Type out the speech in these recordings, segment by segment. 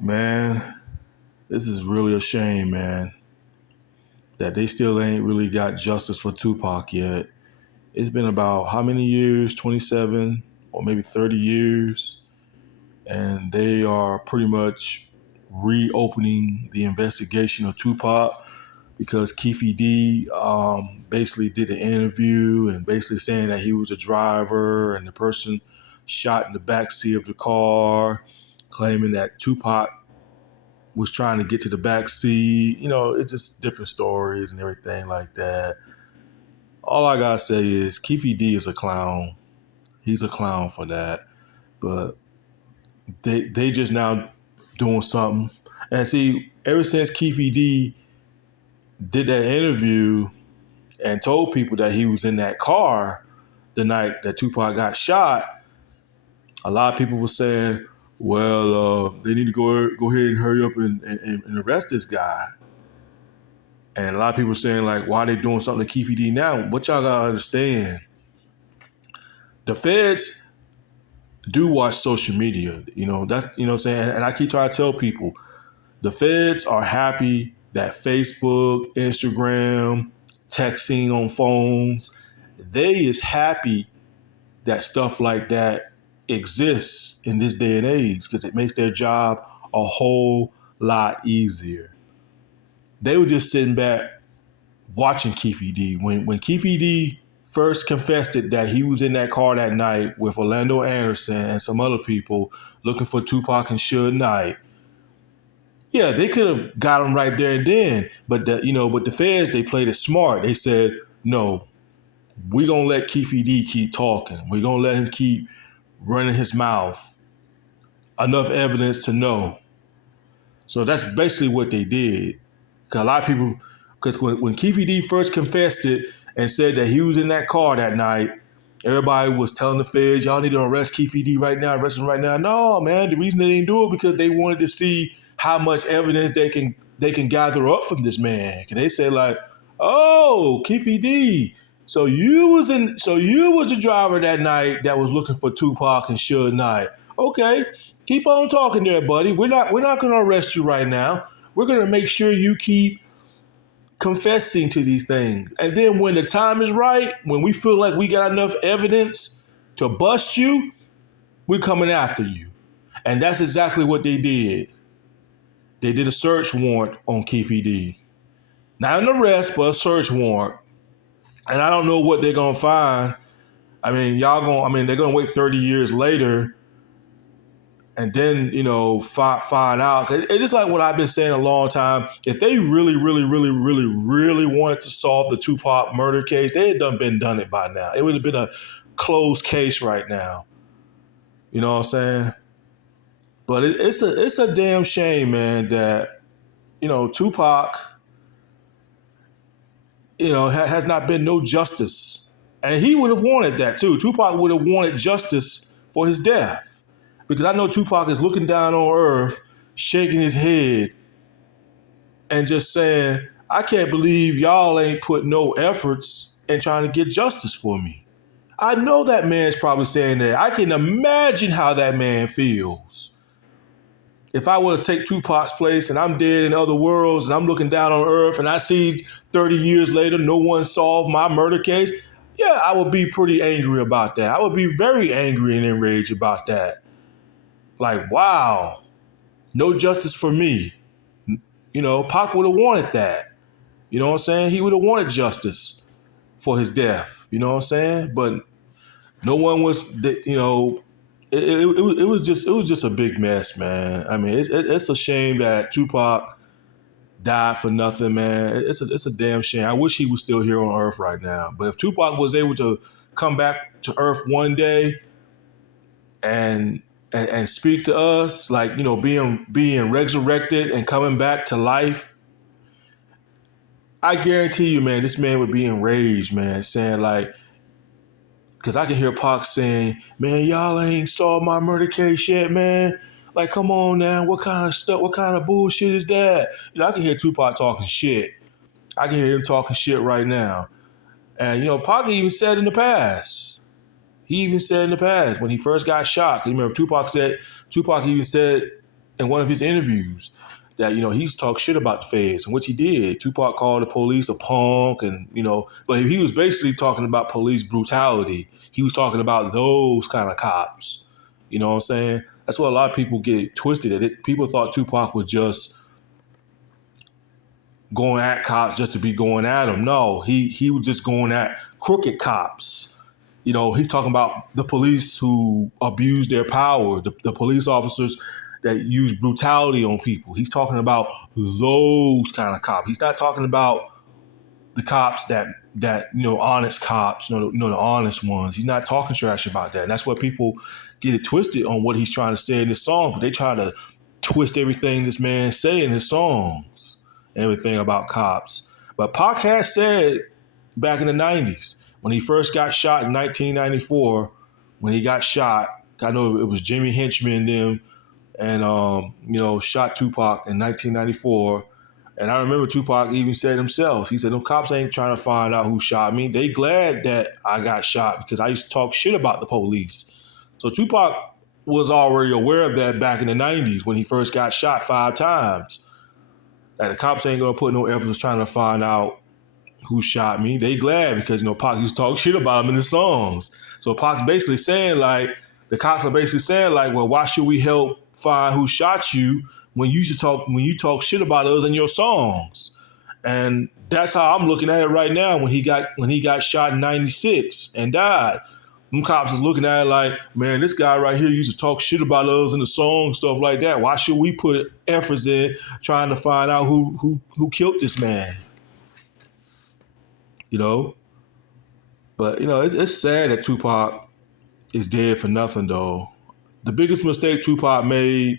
Man, this is really a shame, man, that they still ain't really got justice for Tupac yet. It's been about how many years? 27 or maybe 30 years. And they are pretty much reopening the investigation of Tupac because Keefe D basically did an interview and basically saying that he was a driver and the person shot in the backseat of the car, claiming that Tupac was trying to get to the back seat. It's just different stories and everything like that. All I gotta say is Keefe D is a clown. He's a clown for that. But they just now doing something. And see, ever since Keefe D did that interview and told people that he was in that car the night that Tupac got shot, a lot of people were saying, well, they need to go ahead and hurry up and arrest this guy. And a lot of people were saying, like, why are they doing something to Keefe D now? What y'all gotta understand, the feds do watch social media. That's, what I'm saying? And I keep trying to tell people, the feds are happy that Facebook, Instagram, texting on phones, they is happy that stuff like that exists in this day and age because it makes their job a whole lot easier. They were just sitting back watching Keefe D. When Keefe D first confessed it that he was in that car that night with Orlando Anderson and some other people looking for Tupac and Suge Knight, yeah, they could have got him right there and then. But with the feds, they played it smart. They said, no, we're gonna let Keefe D keep talking. We're gonna let him keep running his mouth. Enough evidence to know. So that's basically what they did. Because a lot of people, because when Keefe D first confessed it and said that he was in that car that night, everybody was telling the feds, y'all need to arrest Keefe D right now, arrest him right now. No, man, the reason they didn't do it because they wanted to see how much evidence they can gather up from this man. Cause they said like, oh, Keefe D, so you was the driver that night that was looking for Tupac and Suge Knight. Okay, keep on talking there, buddy. We're not gonna arrest you right now. We're gonna make sure you keep confessing to these things. And then when the time is right, when we feel like we got enough evidence to bust you, we're coming after you. And that's exactly what they did. They did a search warrant on Keefe D. Not an arrest, but a search warrant. And I don't know what they're gonna find. They're gonna wait 30 years later and then, find out. It's just like what I've been saying a long time. If they really, really, really, really, really wanted to solve the Tupac murder case, they had done it by now. It would have been a closed case right now. You know what I'm saying? But it's a damn shame, man, that, Tupac, has not been no justice. And he would have wanted that too. Tupac would have wanted justice for his death. Because I know Tupac is looking down on earth, shaking his head, and just saying, I can't believe y'all ain't put no efforts in trying to get justice for me. I know that man's probably saying that. I can imagine how that man feels. If I were to take Tupac's place and I'm dead in other worlds and I'm looking down on earth and I see 30 years later no one solved my murder case, yeah, I would be pretty angry about that. I would be very angry and enraged about that. Like, wow, no justice for me. Pac would have wanted that. You know what I'm saying? He would have wanted justice for his death. You know what I'm saying? But no one was, it was just a big mess, man. I mean, it's a shame that Tupac died for nothing, man. It's a damn shame. I wish he was still here on Earth right now. But if Tupac was able to come back to Earth one day and speak to us, like, being resurrected and coming back to life, I guarantee you, man, this man would be enraged, man, saying like, because I can hear Pac saying, man, y'all ain't solved my murder case yet, man. Like, come on now, what kind of stuff, what kind of bullshit is that? I can hear Tupac talking shit. I can hear him talking shit right now. And, Pac even said in the past, when he first got shot, you remember Tupac even said in one of his interviews that, he's talked shit about the feds, and which he did. Tupac called the police a punk, and, but he was basically talking about police brutality. He was talking about those kind of cops. You know what I'm saying? That's what a lot of people get it twisted. People thought Tupac was just going at cops just to be going at them. No, he was just going at crooked cops. He's talking about the police who abuse their power, the police officers that use brutality on people. He's talking about those kind of cops. He's not talking about the cops that honest cops, the honest ones. He's not talking trash about that. And that's what people get it twisted on what he's trying to say in this song. But they try to twist everything this man say in his songs and everything about cops. But Pac has said back in the 90s, when he first got shot in 1994, when he got shot, I know it was Jimmy Henchman and them, and shot Tupac in 1994. And I remember Tupac even said himself, he said, "Them cops ain't trying to find out who shot me. They glad that I got shot because I used to talk shit about the police." So Tupac was already aware of that back in the 90s when he first got shot 5 times. That the cops ain't gonna put no efforts trying to find out who shot me. They glad because, Pac used to talk shit about him in his songs. So Pac's basically saying, like, the cops are basically saying, like, well, why should we help find who shot you when you talk shit about us in your songs? And that's how I'm looking at it right now. When he got shot in 96 and died, them cops is looking at it like, man, this guy right here used to talk shit about us in the song, stuff like that. Why should we put efforts in trying to find out who killed this man? But it's sad that Tupac is dead for nothing, though. The biggest mistake Tupac made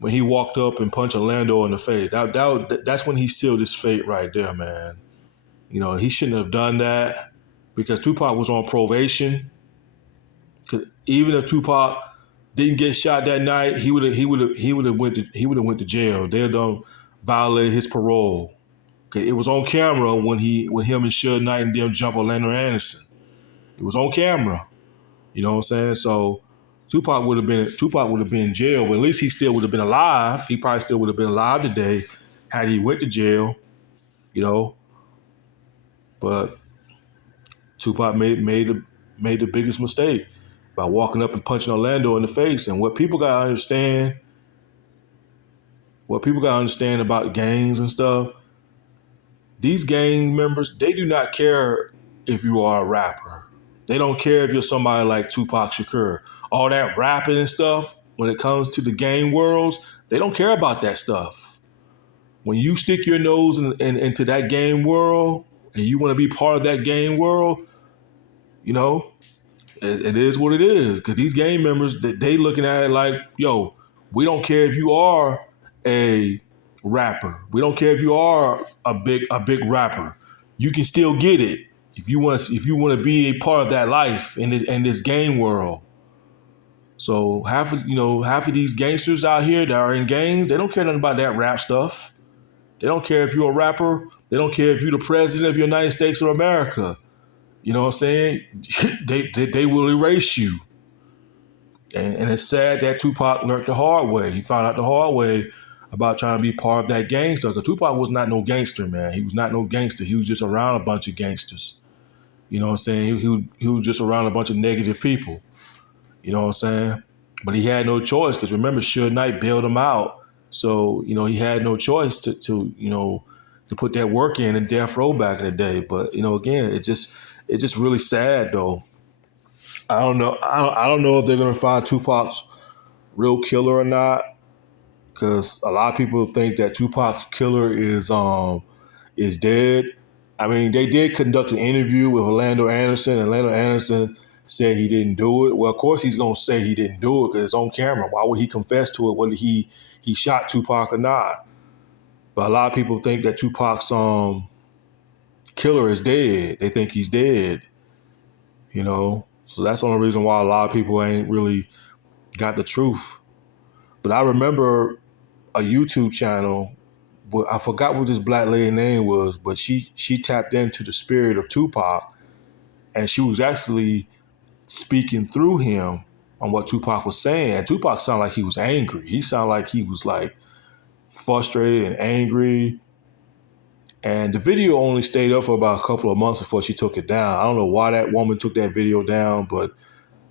when he walked up and punched Orlando in the face, that's when he sealed his fate right there, man. He shouldn't have done that because Tupac was on probation. Even if Tupac didn't get shot that night, he would have went to jail. They'd have done violated his parole. It was on camera when him and Suge Knight and them jump Orlando Anderson. It was on camera. You know what I'm saying? So Tupac would have been in jail, but at least he still would have been alive. He probably still would have been alive today had he went to jail. But Tupac made the biggest mistake by walking up and punching Orlando in the face. And what people gotta understand about gangs and stuff, these gang members, they do not care if you are a rapper. They don't care if you're somebody like Tupac Shakur. All that rapping and stuff, when it comes to the gang worlds, they don't care about that stuff. When you stick your nose into that game world and you want to be part of that game world, it is what it is. Because these gang members, they looking at it like, yo, we don't care if you are a rapper. We don't care if you are a big rapper. You can still get it if you want to be a part of that life in this game world. So half of these gangsters out here that are in gangs, they don't care nothing about that rap stuff. They don't care if you're a rapper. They don't care if you're the president of the United States of America. You know what I'm saying? They will erase you. And it's sad that Tupac learned the hard way. He found out the hard way about trying to be part of that gangster. Because Tupac was not no gangster, man. He was not no gangster. He was just around a bunch of gangsters. You know what I'm saying? He was just around a bunch of negative people. You know what I'm saying? But he had no choice because remember, Suge Knight bailed him out. So, he had no choice to put that work in Death Row back in the day. But, again, it's just really sad, though. I don't know. I don't know if they're going to find Tupac's real killer or not, because a lot of people think that Tupac's killer is dead. I mean, they did conduct an interview with Orlando Anderson. Orlando Anderson said he didn't do it. Well, of course he's going to say he didn't do it because it's on camera. Why would he confess to it whether he shot Tupac or not? But a lot of people think that Tupac's killer is dead. They think he's dead, So that's the only reason why a lot of people ain't really got the truth. But I remember a YouTube channel, but I forgot what this black lady name was, but she tapped into the spirit of Tupac, and she was actually speaking through him. on what Tupac was saying. And Tupac sounded like he was angry. He sounded like he was like frustrated and angry. And the video only stayed up for about a couple of months before she took it down. I don't know why that woman took that video down, but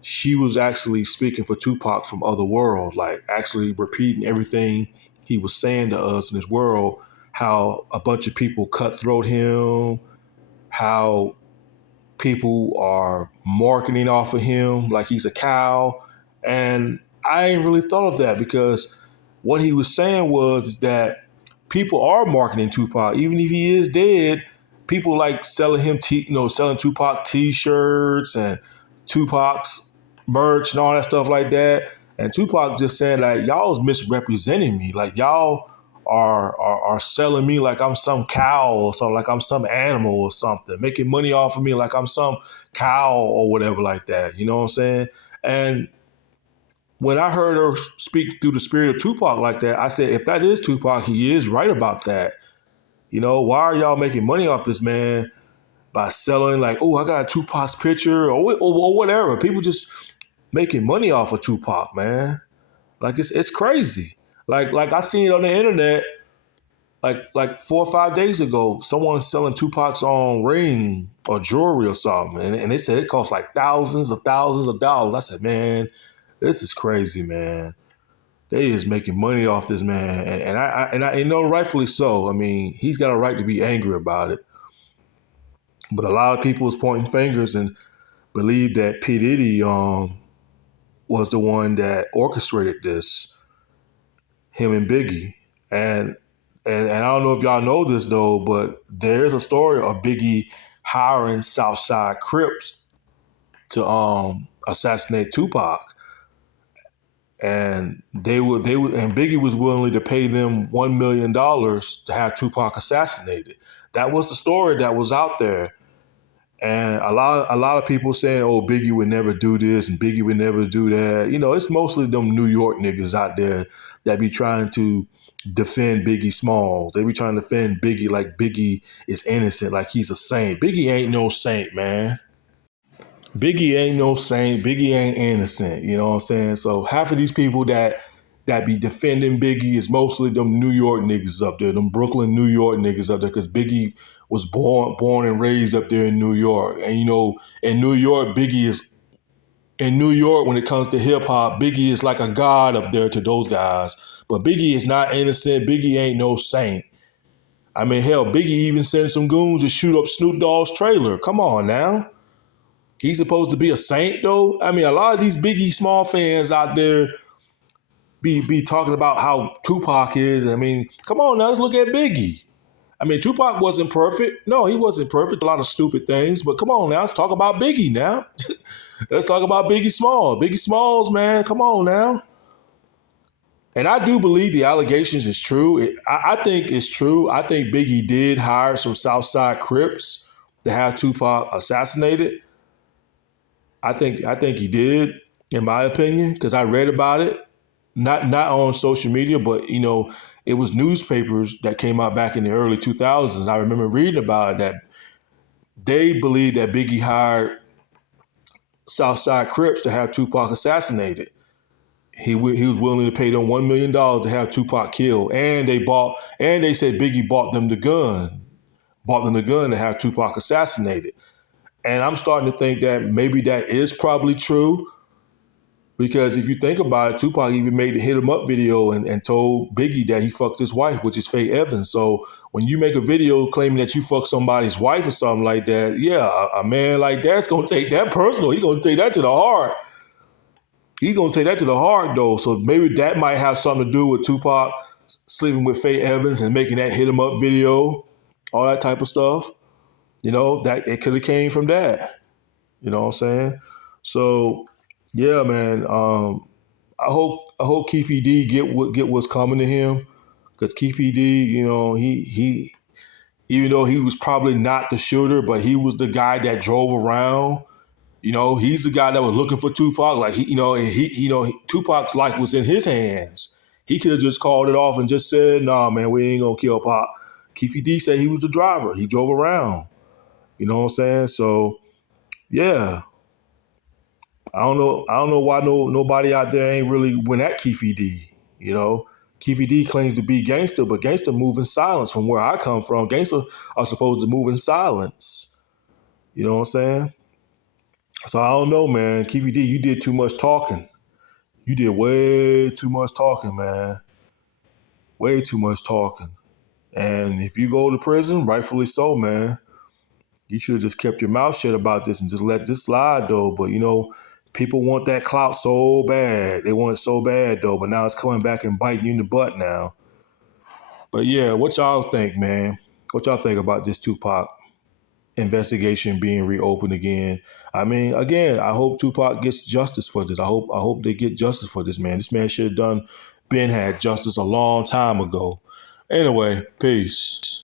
she was actually speaking for Tupac from other world, like actually repeating everything he was saying to us in this world, how a bunch of people cutthroat him, how people are marketing off of him like he's a cow. And I ain't really thought of that because what he was saying was that people are marketing Tupac, even if he is dead. People like selling him, selling Tupac T-shirts and Tupac's merch and all that stuff like that. And Tupac just saying like, y'all is misrepresenting me. Like y'all are selling me like I'm some cow or something, like I'm some animal or something, making money off of me like I'm some cow or whatever like that. You know what I'm saying? And when I heard her speak through the spirit of Tupac like that, I said, if that is Tupac, he is right about that. You know, why are y'all making money off this man by selling like, oh, I got a Tupac's picture or whatever? People just making money off of Tupac, man. Like it's crazy. Like I seen it on the internet like 4 or 5 days ago, someone selling Tupac's own ring or jewelry or something, and they said it cost like thousands of dollars. I said, man, this is crazy, man. They is making money off this man, and rightfully so. I mean, he's got a right to be angry about it. But a lot of people is pointing fingers and believe that P Diddy was the one that orchestrated this, him and Biggie, and and I don't know if y'all know this though, but there's a story of Biggie hiring Southside Crips to assassinate Tupac. And and Biggie was willing to pay them $1 million to have Tupac assassinated. That was the story that was out there, and a lot of people saying, "Oh, Biggie would never do this and Biggie would never do that." You know, it's mostly them New York niggas out there that be trying to defend Biggie Smalls. They be trying to defend Biggie like Biggie is innocent, like he's a saint. Biggie ain't no saint, man. Biggie ain't no saint. Biggie ain't innocent. You know what I'm saying? So half of these people that be defending Biggie is mostly them New York niggas up there, them Brooklyn, New York niggas up there, because Biggie was born and raised up there in New York. And you know, in New York, Biggie is in New York when it comes to hip hop, Biggie is like a god up there to those guys. But Biggie is not innocent. Biggie ain't no saint. I mean, hell, Biggie even sent some goons to shoot up Snoop Dogg's trailer. Come on now. He's supposed to be a saint, though. I mean, a lot of these Biggie Small fans out there be talking about how Tupac is. I mean, come on now, let's look at Biggie. I mean, Tupac wasn't perfect. No, he wasn't perfect. A lot of stupid things. But come on now, let's talk about Biggie now. Let's talk about Biggie Smalls. Biggie Smalls, man, come on now. And I do believe the allegations is true. I think it's true. I think Biggie did hire some Southside Crips to have Tupac assassinated. I think he did, in my opinion, because I read about it, not on social media, but you know, it was newspapers that came out back in the early 2000s. I remember reading about it that they believed that Biggie hired Southside Crips to have Tupac assassinated. He was willing to pay them $1 million to have Tupac killed, and they said Biggie bought them the gun to have Tupac assassinated. And I'm starting to think that maybe that is probably true. Because if you think about it, Tupac even made the Hit 'Em Up video and told Biggie that he fucked his wife, which is Faye Evans. So when you make a video claiming that you fucked somebody's wife or something like that, yeah, a man like that's going to take that personal. He's going to take that to the heart. He's going to take that to the heart, though. So maybe that might have something to do with Tupac sleeping with Faye Evans and making that Hit 'Em Up video, all that type of stuff. You know, that it could have came from that. You know what I'm saying? So, yeah, man. I hope Keefe D get what's coming to him, because Keefe D, you know, he even though he was probably not the shooter, but he was the guy that drove around. You know, he's the guy that was looking for Tupac. Like Tupac's life was in his hands. He could have just called it off and just said, "Nah, man, we ain't gonna kill Pop." Keefe D said he was the driver. He drove around. You know what I'm saying? So, yeah. I don't know why nobody out there ain't really went at Keefy D. You know, Keefy D claims to be gangster, but gangster move in silence. From where I come from, gangster are supposed to move in silence. You know what I'm saying? So I don't know, man. Keefy D, you did too much talking. You did way too much talking, man. Way too much talking. And if you go to prison, rightfully so, man. You should have just kept your mouth shut about this and just let this slide, though. But people want that clout so bad. They want it so bad, though. But now it's coming back and biting you in the butt now. But yeah, what y'all think, man? What y'all think about this Tupac investigation being reopened again? I mean, again, I hope Tupac gets justice for this. I hope they get justice for this man. This man should have been had justice a long time ago. Anyway, peace.